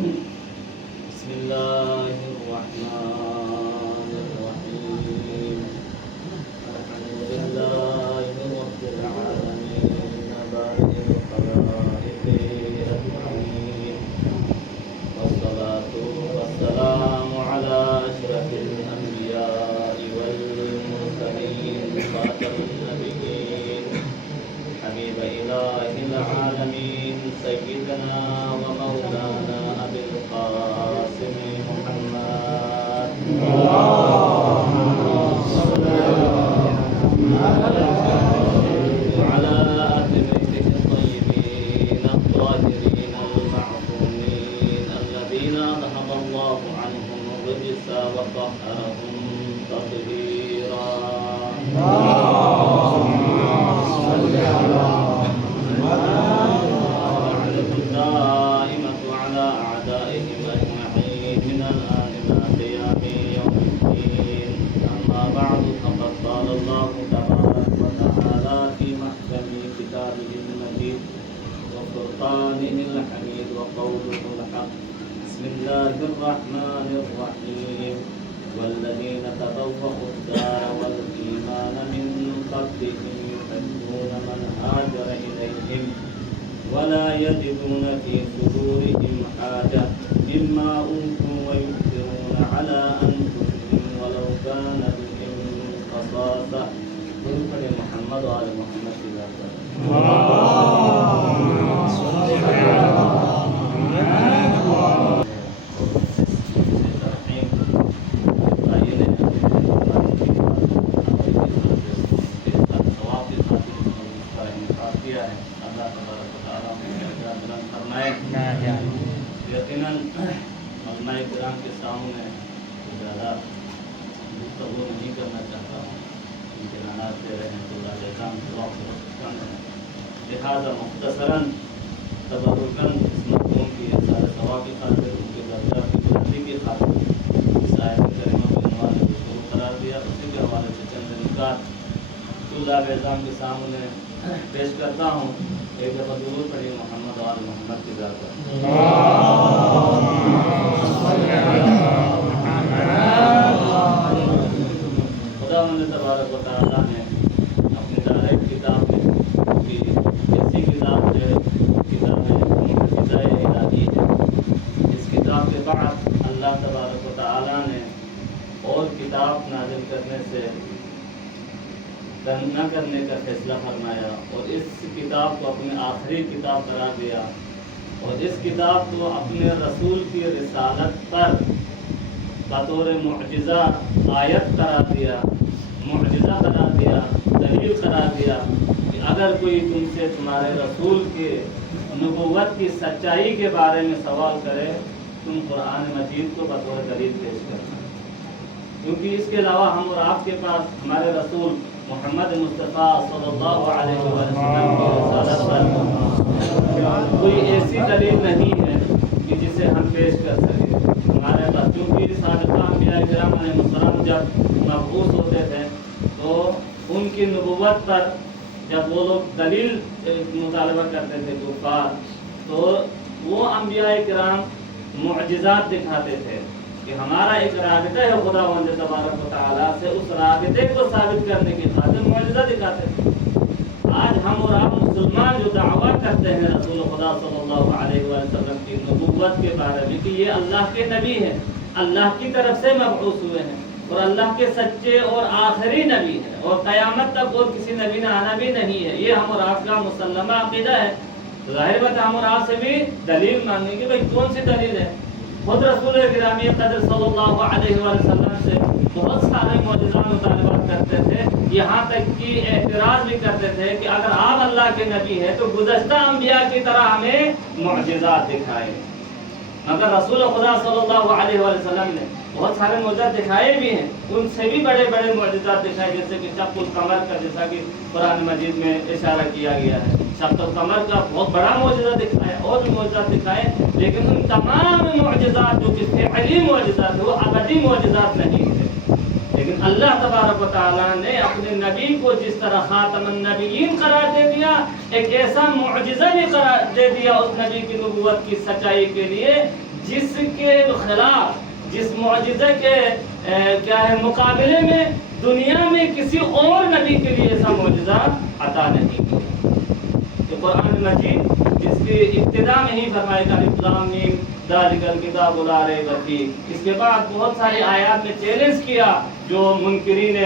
بسم الله الرحمن الرحيم الحمد لله رب العالمين بارئ الخلائق أجمعين والصلاة والسلام على أشرف الأنبياء والمرسلين خاتم النبيين حبيب إله العالمين سيدنا ومولانا أبي القاسم محمد وعلى أهل بيته الطيبين الطاهرين المعصومين الذين ذهب الله عنهم الرجس وطهرهم تطهيرا الدائمة على أعدائهم أجمعين من الآن إلى قيام يوم الدين أما بعد فقد قال الله تبارك وتعالى في محكم كتابه المجيد وفرقانه الحميد وقوله الحق بسم الله الرحمن الرحيم والذين تبوأوا الدار والإيمان من قبلهم يحبون من هاجر إليهم ولا يجدون في صدورهم حاجة مما أوتوا ويؤثرون على أنفسهم ولو كان بهم خصاصة قل محمد وآل محمد یقیناً علماء کرام کے سامنے زیادہ گفتگو نہیں کرنا چاہتا ہوں، امتحانات دے رہے ہیں تو احکام کے وقت کم ہے، لہٰذا مختصراً تبرکاً اس مضمون کی سارے ثواب کی خاطر ان کے درجات کی بلندی کی خاطر اس آیت کریمہ کے عنوان کو شروع قرار دیا، اسی کے حوالے سے چند نکات طلاب اعظام کے سامنے پیش کرتا ہوں۔ ایک دفعہ درود پڑھیے محمد و آل محمد کی ذات پر۔ خدا مند تبارک و تعالیٰ نے اپنی دائرہ کتاب میں کی ایسی کتاب جو کتاب معجزہ الہی ہے، اس کتاب کے بعد اللہ تبارک و تعالیٰ نے اور کتاب نازل کرنے سے نہ کرنے کا فیصلہ فرمایا اور اس کتاب کو اپنی آخری کتاب قرار دیا اور اس کتاب کو اپنے رسول کی رسالت پر بطور معجزہ آیت قرار دیا، معجزہ قرار دیا، دلیل قرار دیا کہ اگر کوئی تم سے تمہارے رسول کے نبوت کی سچائی کے بارے میں سوال کرے تم قرآن مجید کو بطور دلیل پیش کرنا، کیونکہ اس کے علاوہ ہم اور آپ کے پاس ہمارے رسول محمد مصطفیٰ صلی اللہ علیہ وسلم کی رسالت پر کوئی ایسی دلیل نہیں ہے کہ جسے ہم پیش کر سکیں ہمارے پاس، کیونکہ سابقہ انبیاء کرام علیہ السلام جب مبعوث ہوتے تھے تو ان کی نبوت پر جب وہ لوگ دلیل مطالبہ کرتے تھے کفار تو وہ انبیاء کرام معجزات دکھاتے تھے کہ ہمارا ایک رابطہ ہے خداوند تبارک و تعالیٰ سے، اس رابطے کو ثابت کرنے کی خاطر معجزہ دکھاتے ہیں۔ آج ہم اور آپ مسلمان جو دعویٰ کرتے ہیں رسول خدا صلی اللہ علیہ وسلم کی نبوت کے بارے میں کہ یہ اللہ کے نبی ہیں، اللہ کی طرف سے مبعوث ہوئے ہیں اور اللہ کے سچے اور آخری نبی ہیں اور قیامت تک اور کسی نبی نے آنا بھی نہیں ہے، یہ ہم اور آپ کا مسلمہ عقیدہ ہے، تو ظاہر بات ہے ہم اور آپ سے بھی دلیل مانگیں گے، بھائی کون سی دلیل ہے؟ خود رسول گرامی قدر صلی اللہ علیہ وسلم سے بہت سارے معجزات مطالبات کرتے تھے، یہاں تک کہ اعتراض بھی کرتے تھے کہ اگر آپ اللہ کے نبی ہیں تو گزشتہ انبیاء کی طرح ہمیں معجزات دکھائیں، مگر رسول خدا صلی اللہ علیہ وسلم نے بہت سارے معجزات دکھائے بھی ہیں، ان سے بھی بڑے بڑے معجزات دکھائے، جیسے کہ شق القمر کا، جیسا کہ قرآن مجید میں اشارہ کیا گیا ہے، شق القمر کا بہت بڑا معجزہ دکھایا اور بھی معجزات دکھائے، لیکن ان تمام معجزات جو کہ فعلی معجزات ہیں وہ ابدی معجزات نہیں تھے، لیکن اللہ تبارک و تعالیٰ نے اپنے نبی کو جس طرح خاتم النبیین قرار دے دیا، ایک ایسا معجزہ بھی قرار دے دیا اس نبی کی نبوت کی سچائی کے لیے جس کے خلاف، جس معجزے کے کیا ہے مقابلے میں دنیا میں کسی اور نبی کے لیے ایسا معجزہ عطا نہیں کیا۔ کہ قرآن مجید جس کی ابتدا میں ہی فرمائے گا الف لام میم ذالک الکتاب لا ریب فیہ، اس کے بعد بہت ساری آیات میں چیلنج کیا جو منکرین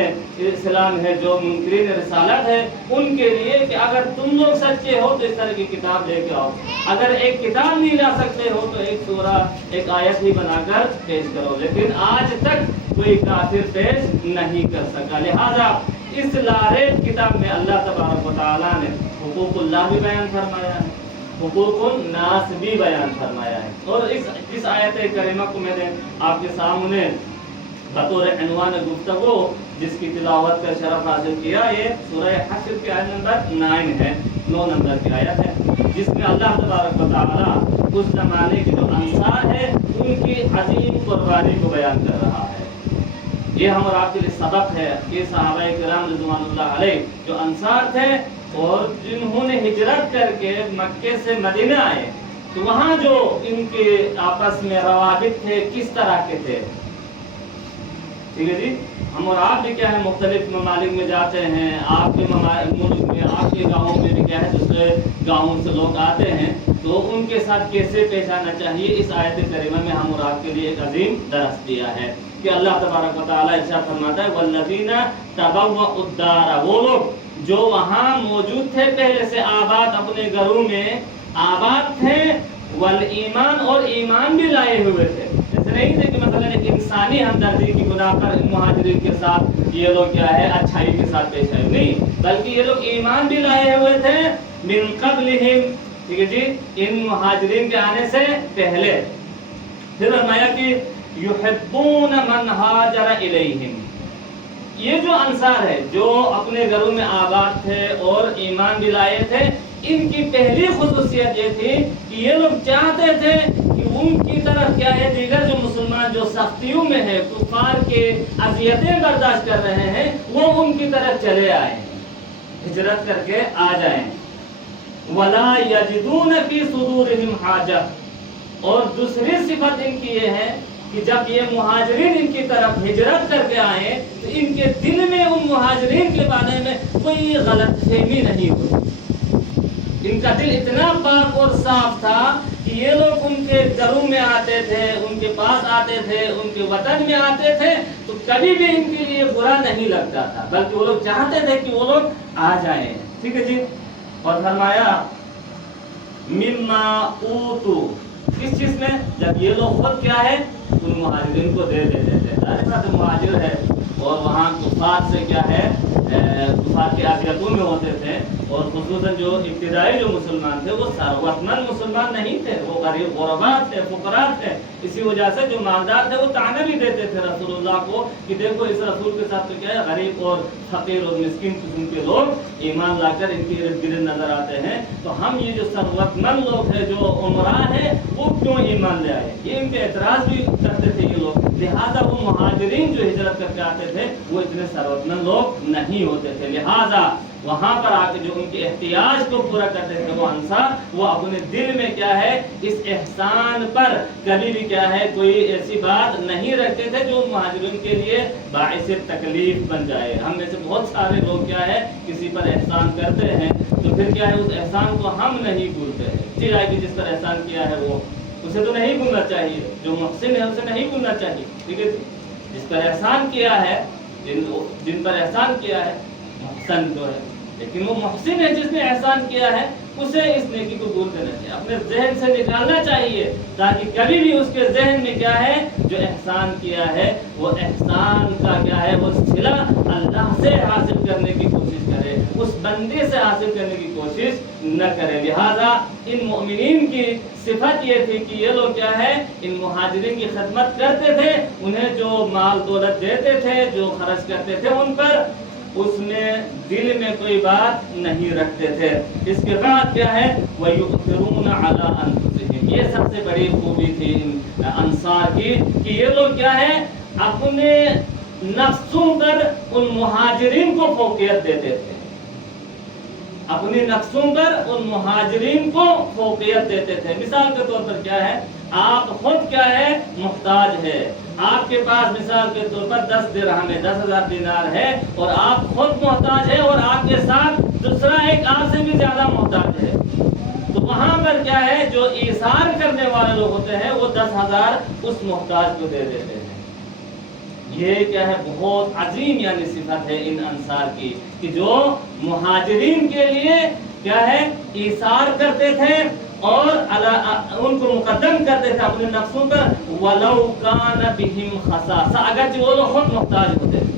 اسلام ہے، جو منکرین رسالت ہے، ان کے لیے کہ اگر تم لوگ سچے ہو تو اس طرح کی کتاب لے کے آؤ، اگر ایک کتاب نہیں لا سکتے ہو تو ایک سورہ ایک آیت ہی بنا کر پیش کرو، لیکن آج تک کوئی کافر پیش نہیں کر سکا۔ لہذا اس لاریب کتاب میں اللہ تبارک و تعالیٰ نے حقوق اللہ بھی بیان فرمایا ہے، حقوق الناس بھی بیان فرمایا ہے، اور اس آیت کریمہ کو میں نے آپ کے سامنے بطور عنوان گفتگو جس کی تلاوت کا شرف حاصل کیا، یہ سورہ حشر کی آیت نمبر 9 ہے، 9 نمبر کی آیت ہے، جس میں اللہ تبارک و تعالیٰ اس زمانے کے جو انصار ہے ان کی عظیم قربانی کو بیان کر رہا ہے۔ یہ ہم اور آپ کے لیے سبق ہے کہ صحابہ کرام رضوان اللہ علیہ جو انصار تھے اور جنہوں نے ہجرت کر کے مکے سے مدینہ آئے، تو وہاں جو ان کے آپس میں روابط تھے کس طرح کے تھے، ٹھیک ہے جی۔ ہم اور آپ بھی کیا ہے مختلف ممالک میں جاتے ہیں، آپ کے ملک میں، آپ کے گاؤں میں بھی کیا ہے دوسرے گاؤں سے لوگ آتے ہیں، تو ان کے ساتھ کیسے پیش آنا چاہیے، اس آیت کریمہ میں ہم اور آپ کے لیے ایک عظیم درس دیا ہے کہ اللہ تبارک و تعالیٰ ارشاد فرماتا ہے والذین تبوؤا الدار، وہ لوگ جو وہاں موجود تھے پہلے سے آباد، اپنے گھروں میں آباد تھے، والایمان، اور ایمان بھی لائے ہوئے تھے۔ ایسے نہیں تھے کہ مثلا ایک انسانی ہمدردی کی بنا پر مہاجرین کے ساتھ یہ لوگ کیا ہے اچھائی کے ساتھ پیش آئے، نہیں، بلکہ یہ لوگ ایمان بھی لائے ہوئے تھے من قبلہم، ٹھیک ہے جی، ان مہاجرین کے آنے سے پہلے۔ پھر فرمایا کہ یحبون من ہاجر الیہم، یہ جو انصار ہے جو اپنے گھروں میں آباد تھے اور ایمان بھی لائے تھے، ان کی پہلی خصوصیت یہ تھی کہ یہ لوگ چاہتے تھے کہ ان کی طرف کیا ہے دیگر جو مسلمان جو سختیوں میں ہے، کفار کے اذیتیں برداشت کر رہے ہیں، وہ ان کی طرف چلے آئیں، ہجرت کر کے آ جائیں۔ وَلَا يَجِدُونَ فِي صُدُورِهِمْ حَاجَةً، اور دوسری صفت ان کی یہ ہے کہ جب یہ مہاجرین ان کی طرف ہجرت کر کے آئے تو ان کے دل میں ان مہاجرین کے بارے میں کوئی غلط فہمی نہیں ہوئی، ان کا دل اتنا پاک اور صاف تھا کہ یہ لوگ ان کے گھروں میں آتے تھے، ان کے پاس آتے تھے، ان کے وطن میں آتے تھے، تو کبھی بھی ان کے لیے برا نہیں لگتا تھا، بلکہ وہ لوگ چاہتے تھے کہ وہ لوگ آ جائیں، ٹھیک ہے جی۔ اور فرمایا مما اوتو، کس چیز میں، جب یہ لوگ خود کیا ہے ان مہاجرین کو دے دیتے تھے، ظاہر بات ہے مہاجر ہے اور وہاں کفار سے کیا ہے کفار کے اذیتوں میں ہوتے تھے، اور خصوصاً جو ابتدائی جو مسلمان تھے وہ ثروت مند مسلمان نہیں تھے، وہ غریب غربا تھے، فقراء تھے، اسی وجہ سے جو مالدار تھے وہ طعنہ بھی دیتے تھے رسول اللہ کو کہ دیکھو اس رسول کے ساتھ تو کیا ہے غریب اور فقیر اور مسکین قسم کے لوگ ایمان لا کر ان کے ارد گرد نظر آتے ہیں، تو ہم یہ جو ثروت مند لوگ ہیں جو عمرہ ہیں وہ کیوں ایمان لے آئے، یہ ان کے اعتراض بھی کرتے تھے یہ لوگ، لہٰذا وہ مہاجرین جو ہجرت کر کے آتے تھے وہ اتنے ثروت مند لوگ نہیں ہوتے تھے، لہٰذا وہاں پر آ کے جو ان کے احتیاج کو پورا کرتے تھے وہ انصار، وہ اپنے دل میں کیا ہے اس احسان پر کبھی بھی کیا ہے کوئی ایسی بات نہیں رکھتے تھے جو مہاجرین کے لیے باعث تکلیف بن جائے۔ ہم میں سے بہت سارے لوگ کیا ہے کسی پر احسان کرتے ہیں تو پھر کیا ہے اس احسان کو ہم نہیں بھولتے ہیں، جی جائے کہ جس پر احسان کیا ہے وہ اسے تو نہیں بھولنا چاہیے، جو محسن ہے اسے نہیں بھولنا چاہیے، ٹھیک ہے، جس پر احسان کیا ہے، جن پر احسان کیا ہے محسن جو ہے، لیکن وہ محسن ہے جس نے احسان کیا ہے اسے اس نیکی کو دور دینا چاہیے، اپنے ذہن سے نکالنا چاہیے، تاکہ کبھی بھی اس کے ذہن میں کیا ہے جو احسان کیا ہے وہ احسان کا کیا ہے وہ صلہ اللہ سے حاصل کرنے کی کوشش کرے، اس بندے سے حاصل کرنے کی کوشش نہ کرے۔ لہذا ان مؤمنین کی صفت یہ تھی کہ یہ لوگ کیا ہے ان مہاجرین کی خدمت کرتے تھے، انہیں جو مال دولت دیتے تھے، جو خرچ کرتے تھے ان پر، اس میں دل میں کوئی بات نہیں رکھتے تھے۔ اس کے بعد کیا ہے وَيُؤْثِرُونَ عَلَىٰ أَنفُسِهِمْ، یہ سب سے بڑی خوبی تھی انصار کی کہ یہ لوگ کیا ہے اپنے نفسوں پر ان مہاجرین کو فوقیت دیتے تھے، اپنی نفسوں پر ان مہاجرین کو فوقیت دیتے تھے۔ مثال کے طور پر کیا ہے، آپ خود کیا ہے محتاج ہے، آپ کے پاس مثال کے طور پر 10 درہم ہے، 10,000 دینار ہے، اور آپ خود محتاج ہے اور آپ کے ساتھ دوسرا ایک آپ سے بھی زیادہ محتاج ہے، تو وہاں پر کیا ہے جو ایثار کرنے والے لوگ ہوتے ہیں وہ 10,000 اس محتاج کو دے دیتے ہیں۔ یہ کیا ہے بہت عظیم یعنی صفت ہے ان انصار کی کہ جو مہاجرین کے لیے کیا ہے ایثار کرتے تھے اور ان کو مقدم کرتے تھے اپنے نفسوں پر، وَلَوْ كَانَ بِهِمْ خَصَاصَةٌ، اگرچہ وہ لوگ خود محتاج ہوتے تھے،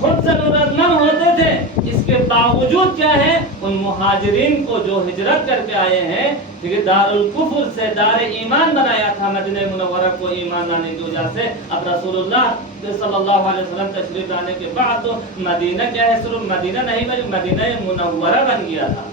خود ضرورت مند ہوتے تھے، اس کے باوجود کیا ہے ان مہاجرین کو جو ہجرت کر کے آئے ہیں، کیونکہ دار الکفر سے دار ایمان بنایا تھا مدینہ منورہ کو ایمان لانے کی وجہ سے، اب رسول اللہ صلی اللہ علیہ وسلم تشریف لانے کے بعد تو مدینہ کیا ہے صرف مدینہ نہیں بلکہ مدینہ منورہ بن گیا تھا،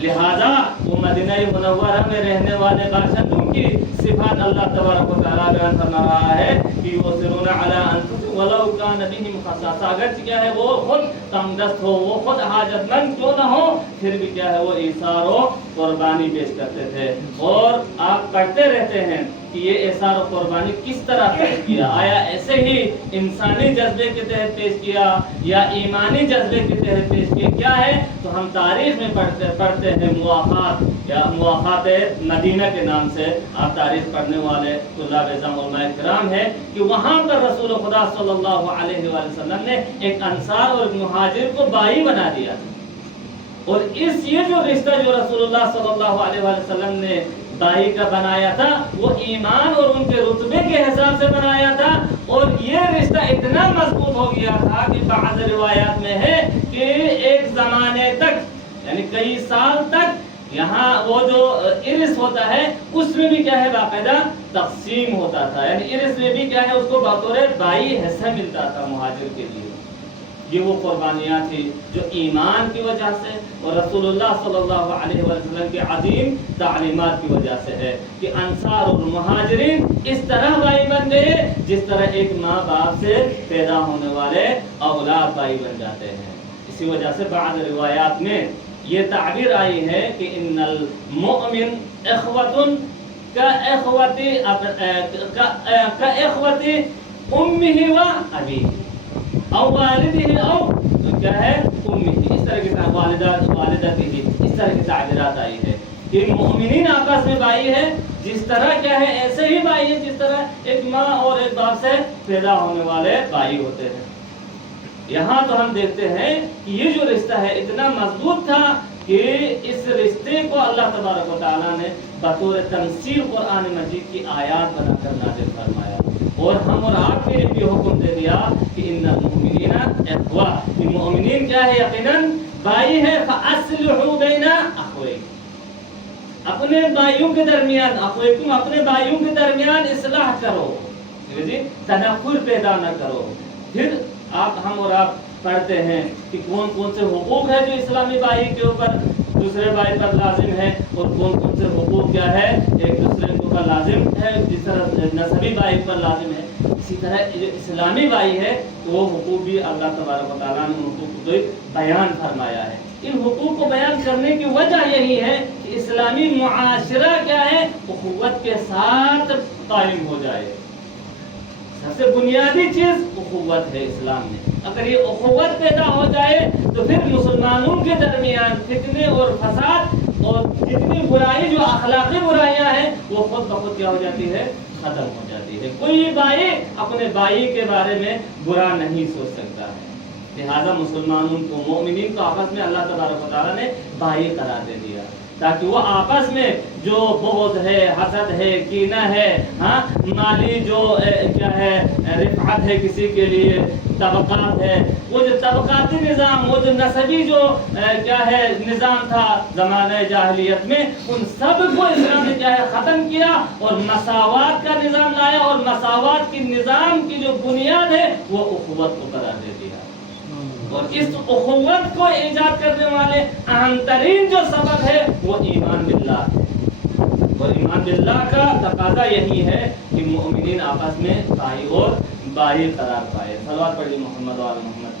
لہذا وہ مدینہ منورہ میں رہنے والے باشندوں کی صفات اللہ تبارک و تعالیٰ بیان فرما رہا ہے کہ وہ سرون علی انفسہم ولو کان بہم خصاصہ، اگرچہ کیا ہے وہ خود تنگ دست ہو، وہ خود حاجت مند کیوں نہ ہو، پھر بھی کیا ہے وہ ایثار و قربانی پیش کرتے تھے۔ اور آپ پڑھتے رہتے ہیں کہ یہ ایثار و قربانی کس طرح پیش کیا، آیا ایسے ہی انسانی جذبے کے تحت پیش کیا یا ایمانی جذبے کے تحت پیش کیا، کیا ہے تو ہم تاریخ میں پڑھتے ہیں مواخات یا مواخات مدینہ کے نام سے، آپ تاریخ پڑھنے والے طلاب اعظم علماء کرام ہے کہ وہاں پر رسول خدا صلی اللہ علیہ وآلہ وسلم نے ایک انصار اور ایک مہاجر کو بائی بنا دیا تھا، اور یہ جو رشتہ جو رسول اللہ صلی اللہ علیہ وآلہ وسلم نے بائی کا بنایا تھا وہ ایمان اور ان کے رتبے کے حساب سے بنایا تھا، اور یہ رشتہ اتنا مضبوط ہو گیا تھا کہ بعض روایات میں ہے کہ ایک زمانے تک یعنی کئی سال تک یہاں وہ جو ارث ہوتا ہے اس میں بھی کیا ہے باقاعدہ تقسیم ہوتا تھا، یعنی ارث میں بھی کیا ہے اس کو بطور بائی حصہ ملتا تھا مہاجر کے لیے۔ یہ وہ قربانیاں تھی جو ایمان کی وجہ سے اور رسول اللہ صلی اللہ علیہ وسلم کے عظیم تعلیمات کی وجہ سے ہے کہ انصار اور مہاجرین اس طرح بھائی بن گئے جس طرح ایک ماں باپ سے پیدا ہونے والے اولاد بھائی بن جاتے ہیں۔ اسی وجہ سے بعض روایات میں یہ تعبیر آئی ہے کہ ان المؤمن اخوۃ کاخوۃ امہ و ابیہ او والدہ او کیا ہے امہ، اس طرح کی والدتہ، اس طرح کی تعبیرات آئی ہے کہ مومنین آپس میں بھائی ہے، جس طرح کیا ہے ایسے ہی بھائی ہے جس طرح ایک ماں اور ایک باپ سے پیدا ہونے والے بھائی ہوتے ہیں۔ یہاں تو ہم دیکھتے ہیں کہ یہ جو رشتہ ہے اتنا مضبوط تھا کہ اس رشتے کو اللہ تبارک و تعالیٰ نے بطور تمثیل قرآن مجید کی آیات بنا کر نازل فرمایا، اور ہم اور آپ کے لیے بھی حکم دے دیا کہ ان المؤمنین اخوہ، کہ مومنین کیا ہے یقیناً بھائی ہے، فاصلحوا بین اخویکم، اپنے بھائیوں کے درمیان، اخویکم اپنے بھائیوں کے درمیان اصلاح کرو، جی تنفر پیدا نہ کرو۔ پھر ہم اور آپ پڑھتے ہیں کہ کون کون سے حقوق ہے جو اسلامی بھائی کے اوپر دوسرے بھائی پر لازم ہے، اور کون کون سے حقوق کیا ہے ایک دوسرے کے اوپر لازم ہے، جس طرح نسبی بھائی پر لازم ہے، اسی طرح جو اسلامی بھائی ہے وہ حقوق بھی اللہ تبارک و تعالیٰ نے ان حقوق کو بیان فرمایا ہے۔ ان حقوق کو بیان کرنے کی وجہ یہی ہے کہ اسلامی معاشرہ کیا ہے اخوت کے ساتھ قائم ہو جائے۔ سب سے بنیادی چیز اخوت ہے اسلام میں، اگر یہ اخوت پیدا ہو جائے تو پھر مسلمانوں کے درمیان فتنے اور فساد اور جتنی برائی جو اخلاقی برائیاں ہیں وہ خود بخود کیا ہو جاتی ہے ختم ہو جاتی ہے۔ کوئی بھائی اپنے بھائی کے بارے میں برا نہیں سوچ سکتا ہے، لہذا مسلمانوں کو مومنین کو آپس میں اللہ تبارک و تعالیٰ نے بھائی قرار دے دیا تاکہ وہ آپس میں جو بغض ہے، حسد ہے، کینہ ہے، مالی جو کیا ہے رفعت ہے کسی کے لیے، طبقات ہے، وہ جو طبقاتی نظام، وہ جو نسبی جو کیا ہے نظام تھا زمانہ جاہلیت میں، ان سب کو اسلام نے کیا ہے ختم کیا اور مساوات کا نظام لایا، اور مساوات کی نظام کی جو بنیاد ہے وہ اخوت کو قرار دے دیا، اور اس اخوت کو ایجاد کرنے والے اہم ترین جو سبب ہے وہ ایمان باللہ ہے، اور ایمان باللہ کا تقاضا یہی ہے کہ مومنین آپس میں بھائی اور بھائی قرار پائے۔ صلوات پڑھی محمد و آل محمد۔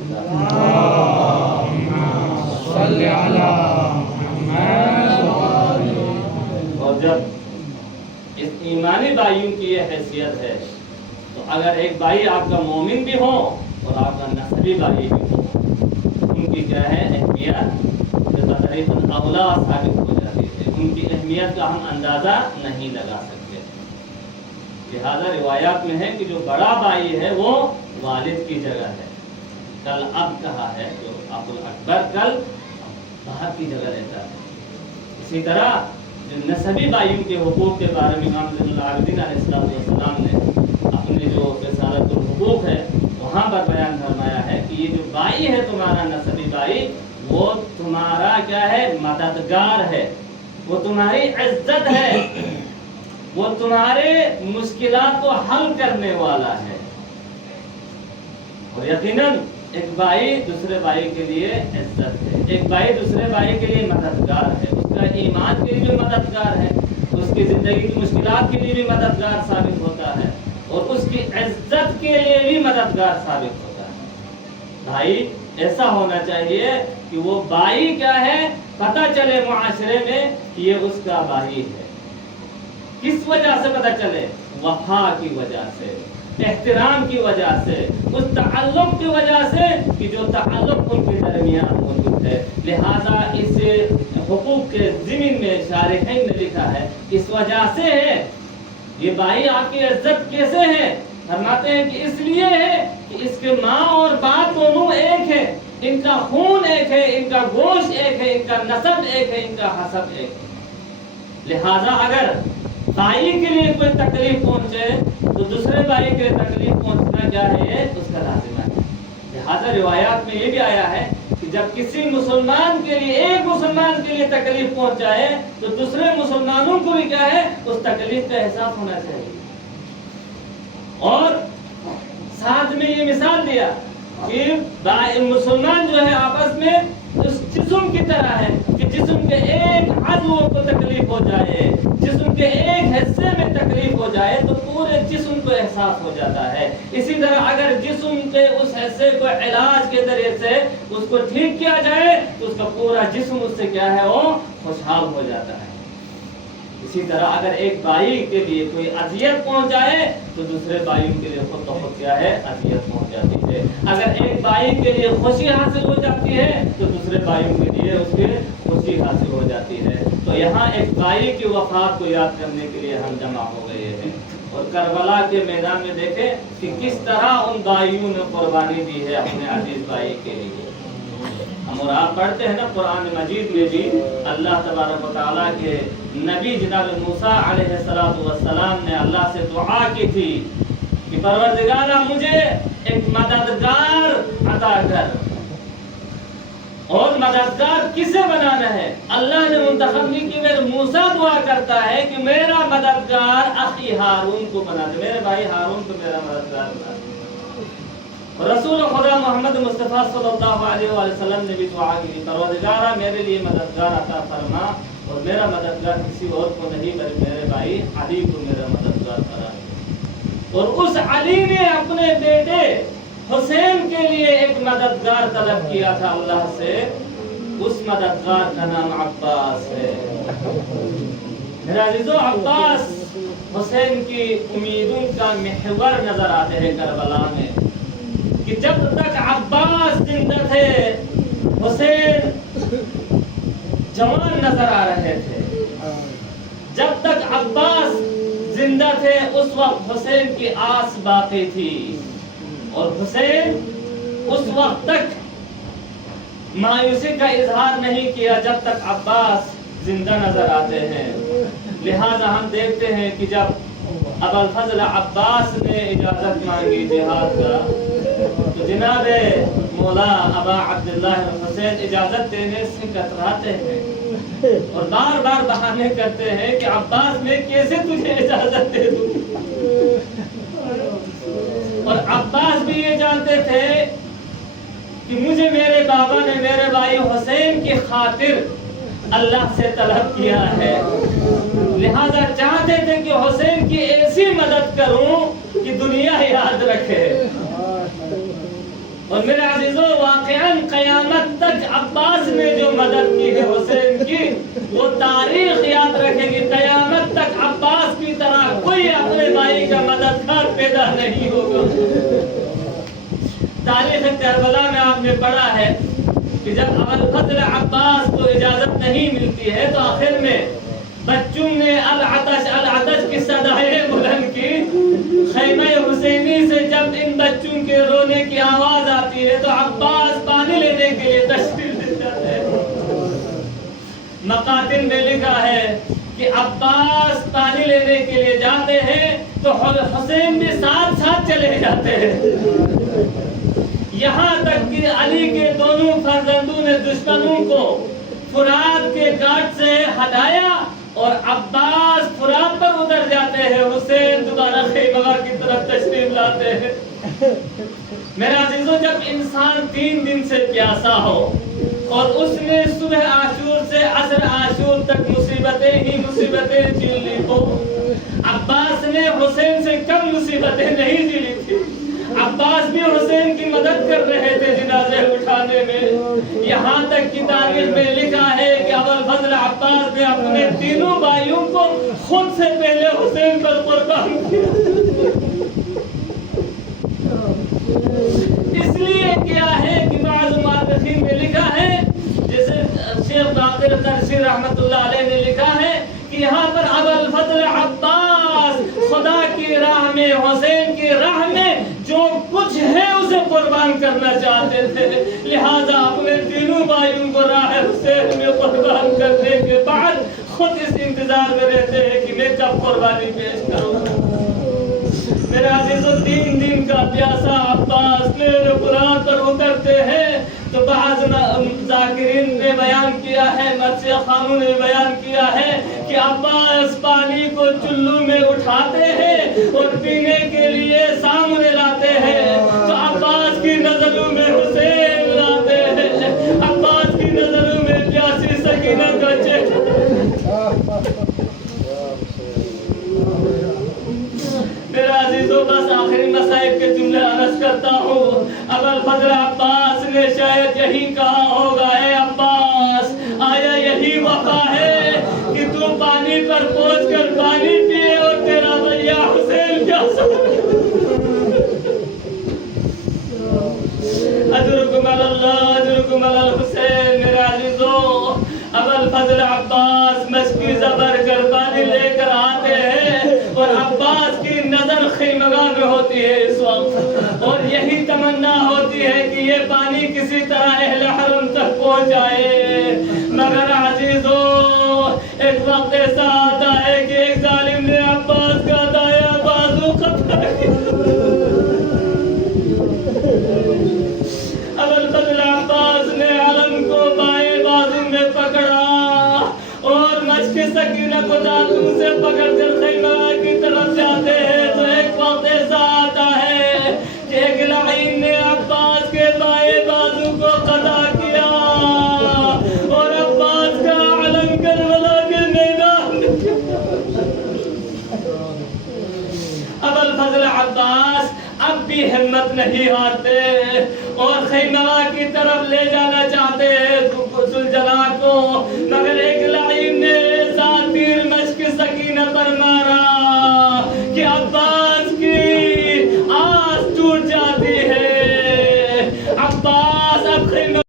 صلی علی محمد۔ اور جب اس ایمانی بھائیوں کی یہ حیثیت ہے تو اگر ایک بھائی آپ کا مومن بھی ہو اور آپ کا نسبی بھائی بھی ہو، ان کی کیا ہے اہمیت تقریباً اولا ثابت ہو جاتی ہے، ان کی اہمیت کا ہم اندازہ نہیں لگا سکتے۔ لہذا روایات میں ہے کہ جو بڑا بھائی ہے وہ والد کی جگہ ہے، کل اب کہا ہے جو ابو الاکبر کل باپ کی جگہ رہتا ہے۔ اسی طرح جو نسبی بھائیوں کے حقوق کے بارے میں امام زین العابدین علیہ السلام نے اپنے جو رسالۃ الحقوق ہے وہاں پر بیان فرمایا ہے کہ یہ جو بھائی ہے تمہارا نسبی بھائی، وہ تمہارا کیا ہے مددگار ہے، وہ تمہاری عزت ہے، وہ تمہارے مشکلات کو حل کرنے والا ہے۔ اور یقیناً ایک بھائی دوسرے بھائی کے لیے عزت ہے، ایک بھائی دوسرے بھائی کے لیے مددگار ہے، اس کا ایمان کے لیے بھی مددگار ہے، اس کی زندگی کی مشکلات کے لیے بھی مددگار ثابت ہوتا ہے، اور اس کی عزت کے لیے بھی مددگار ثابت ہوتا ہے۔ بھائی ایسا ہونا چاہیے کہ وہ بھائی کیا ہے پتہ چلے معاشرے میں کہ یہ اس کا بھائی ہے۔ کس وجہ سے پتہ چلے؟ وفا کی وجہ سے، احترام کی وجہ سے، اس تعلق کی وجہ سے کہ جو تعلق ان کے درمیان موجود ہے۔ لہذا اس حقوق کے ضمن میں شارحین نے لکھا ہے اس وجہ سے ہے۔ یہ بھائی آپ کی عزت کیسے ہے؟ فرماتے ہیں کہ اس لیے ہے کہ اس کے ماں اور باپ دونوں ایک ہے، ان کا خون ایک ہے، ان کا گوشت ایک ہے، ان کا نسب ایک ہے، ان کا حسب ایک ہے۔ لہذا اگر بھائی کے لیے کوئی تکلیف پہنچے تو دوسرے بھائی کے لیے تکلیف پہنچنا کیا ہے اس کا لازم ہے۔ لہذا روایات میں یہ بھی آیا ہے کہ جب کسی مسلمان کے لیے ایک مسلمان کے لیے تکلیف پہنچائے تو دوسرے مسلمانوں کو بھی کیا ہے اس تکلیف کا احساس ہونا چاہیے۔ اور ساتھ میں یہ مثال دیا کہ مسلمان جو ہے آپس میں اس جسم کی طرح ہے کہ جسم کے ایک عضو کو تکلیف ہو جائے، جسم کے ایک حصے میں تکلیف ہو جائے تو پورے جسم کو احساس ہو جاتا ہے۔ اسی طرح اگر جسم کے اس حصے کو علاج کے ذریعے سے اس کو ٹھیک کیا جائے تو اس کا پورا جسم اس سے کیا ہے وہ خوشحال ہو جاتا ہے۔ اسی طرح اگر ایک بھائی کے لیے کوئی اذیت پہنچ جائے تو دوسرے بھائیوں کے لیے خود بخود کیا ہے اذیت پہنچ جاتی ہے۔ اگر ایک بھائی کے لیے خوشی حاصل ہو جاتی ہے تو دوسرے بھائیوں کے لیے اس کی خوشی حاصل ہو جاتی ہے۔ تو یہاں ایک بھائی کی وفات کو یاد کرنے کے لیے ہم جمع ہو گئے ہیں، اور کربلا کے میدان میں دیکھیں کہ کس طرح ان بھائیوں نے قربانی دی ہے اپنے عزیز بھائی کے لیے۔ ہم اور آپ پڑھتے ہیں نا قرآن مجید میں بھی اللہ تبارک و تعالیٰ کے نبی جناب موسیٰ علیہ السلام نے اللہ سے دعا کی تھی کہ پروردگارا مجھے ایک مددگار عطا کر، اور مددگار کسے بنانا ہے؟ اللہ نے منتخب نہیں کی، میرے موسیٰ دعا کرتا ہے کہ میرا مددگار اخی ہارون کو بنا دے، میرے بھائی ہارون کو میرا مددگار بنا دے۔ رسول خدا محمد مصطفیٰ صلی اللہ علیہ وسلم نے بھی دعا کی، پروردگارا میرے لیے مددگار عطا فرما، اور میرا مددگار کسی اور کو نہیں بلکہ میرے بھائی علی کو میرا مددگار قرار دے۔ اور اس علی نے اپنے بیٹے حسین کے لیے ایک مددگار طلب کیا تھا اللہ سے، اس مددگار کا نام عباس ہے۔ میرا عزیزو، عباس حسین کی امیدوں کا محور نظر آتے ہیں کربلا میں، کہ جب تک عباس زندہ تھے حسین جوان نظر آ رہے تھے، جب تک عباس زندہ تھے اس وقت حسین کی آس باقی تھی، اور حسین اس وقت تک مایوسی کا اظہار نہیں کیا جب تک عباس زندہ نظر آتے ہیں۔ لہذا ہم دیکھتے ہیں کہ جب ابوالفضل عباس نے اجازت مانگی جہاد کا تو جناب مولا ابا عبداللہ حسین اجازت دینے سے کتراتے ہیں اور بار بار بہانے کرتے ہیں کہ عباس میں کیسے تجھے اجازت دے دوں۔ اور عباس بھی یہ جانتے تھے کہ مجھے میرے بابا نے میرے بھائی حسین کی خاطر اللہ سے طلب کیا ہے، لہذا چاہتے تھے کہ حسین کی ایسی مدد کروں کہ دنیا یاد رکھے۔ اور میرے عزیزوں واقعاً قیامت تک عباس نے جو مدد کی ہے حسین کی وہ تاریخ یاد رکھے گی. قیامت تک عباس کی طرح کوئی اپنے بھائی کا مددگار پیدا نہیں ہوگا. تاریخ کربلا میں آپ نے پڑھا ہے کہ جب ابوالفضل عباس کو اجازت نہیں ملتی ہے تو آخر میں بچوں نے العطش کی صدائیں بلند کی. خیمہ حسینی سے جب ان بچوں کے رونے کی آواز آتی ہے تو عباس پانی لینے کے لیے تشریف لے جاتے ہیں. مقاتل میں لکھا ہے کہ عباس پانی لینے کے لیے جاتے ہیں تو حسین بھی ساتھ ساتھ چلے جاتے ہیں. یہاں تک کہ علی کے دونوں فرزندوں نے دشمنوں کو فرات کے گھاٹ سے ہٹایا اور عباس فرات پر اتر جاتے ہیں. حسین دوبارہ خیمہ کی طرف تشریف لاتے ہیں. میرے عزیزوں جب انسان 3 دن سے پیاسا ہو اور اس نے صبح عاشور سے عصر عاشور تک مصیبتیں ہی مصیبتیں جھیل لی ہو، عباس نے حسین سے کم مصیبتیں نہیں جھیلی تھی. عباس بھی حسین کی مدد کر رہے تھے جنازے اٹھانے میں. یہاں تک کہ تاریخ میں لکھا ہے کہ ابوالفضل عباس نے اپنے تینوں بھائیوں کو خود سے پہلے حسین پر قربان کیا. اس لیے کیا ہے کہ بعض مؤرخین میں لکھا ہے، جیسے شیخ باقر قرشی رحمت اللہ علیہ نے لکھا ہے کہ یہاں پر ابوالفضل عباس خدا کی راہ میں حسین کی راہ میں جو کچھ ہے اسے قربان کرنا چاہتے تھے. لہذا اپنے تینوں بھائیوں کو راہ حسین میں قربان کرنے کے بعد خود اس انتظار میں رہتے ہیں کہ میں کب قربانی پیش کروں. میرے عزیزوں 3 دن کا پیاسا عباس میرے قرآن پر اترتے ہیں تو بعض ذاکرین نے بیان کیا ہے، مرثیہ خانوں نے بیان کیا ہے کہ عباس پانی کو چلو میں اٹھاتے ہیں اور پینے کے لیے سامنے لاتے ہیں تو عباس کی نظروں میں حسین لاتے ہیں. عباس کی نظروں میں پیاسی سکینہ کا چہرہ. میرا عزیزوں بس آخری مصائب کے جملے عرض کرتا ہوں. ابوالفضل عباس نے شاید یہی کہا ہوگا، اے عباس آیا یہی وقت ہے کہ تو پانی پر پہنچ کر پانی پیے اور تیرا بھیا حسین پیاسا. اجرکم اللہ اجرکم الحسین. میرے عزیزوں ابوالفضل عباس مشکی زبر کر پانی لے کر آتے ہیں اور عباس کی نظر خیمگاہ میں ہوتی ہے اس وقت، اور یہی تمنا ہوتی ہے کہ یہ پانی کسی طرح اہل حرم تک پہنچ جائے. مگر عزیزوں ایک وقت ایسا آتا ہے کہ ایک ظالم نے عباس کا دایاں بازو قطع کیا. ابوالفضل عباس نے علم کو بائیں بازو میں پکڑا اور مشک سکینہ کو دانتوں سے پکڑ کر خیمہ کی طرف جاتے ہیں تو ایک وقت ایسا آتا ہے کہ ایک لعین نے عباس کے بائیں بازو کو قطع کیا اور عباس کا علم کربلا کے میدان میں. ابوالفضل عباس اب بھی ہمت نہیں ہارتے اور خیمہ کی طرف لے جانا چاہتے ہیں ذوالجلال کو، مگر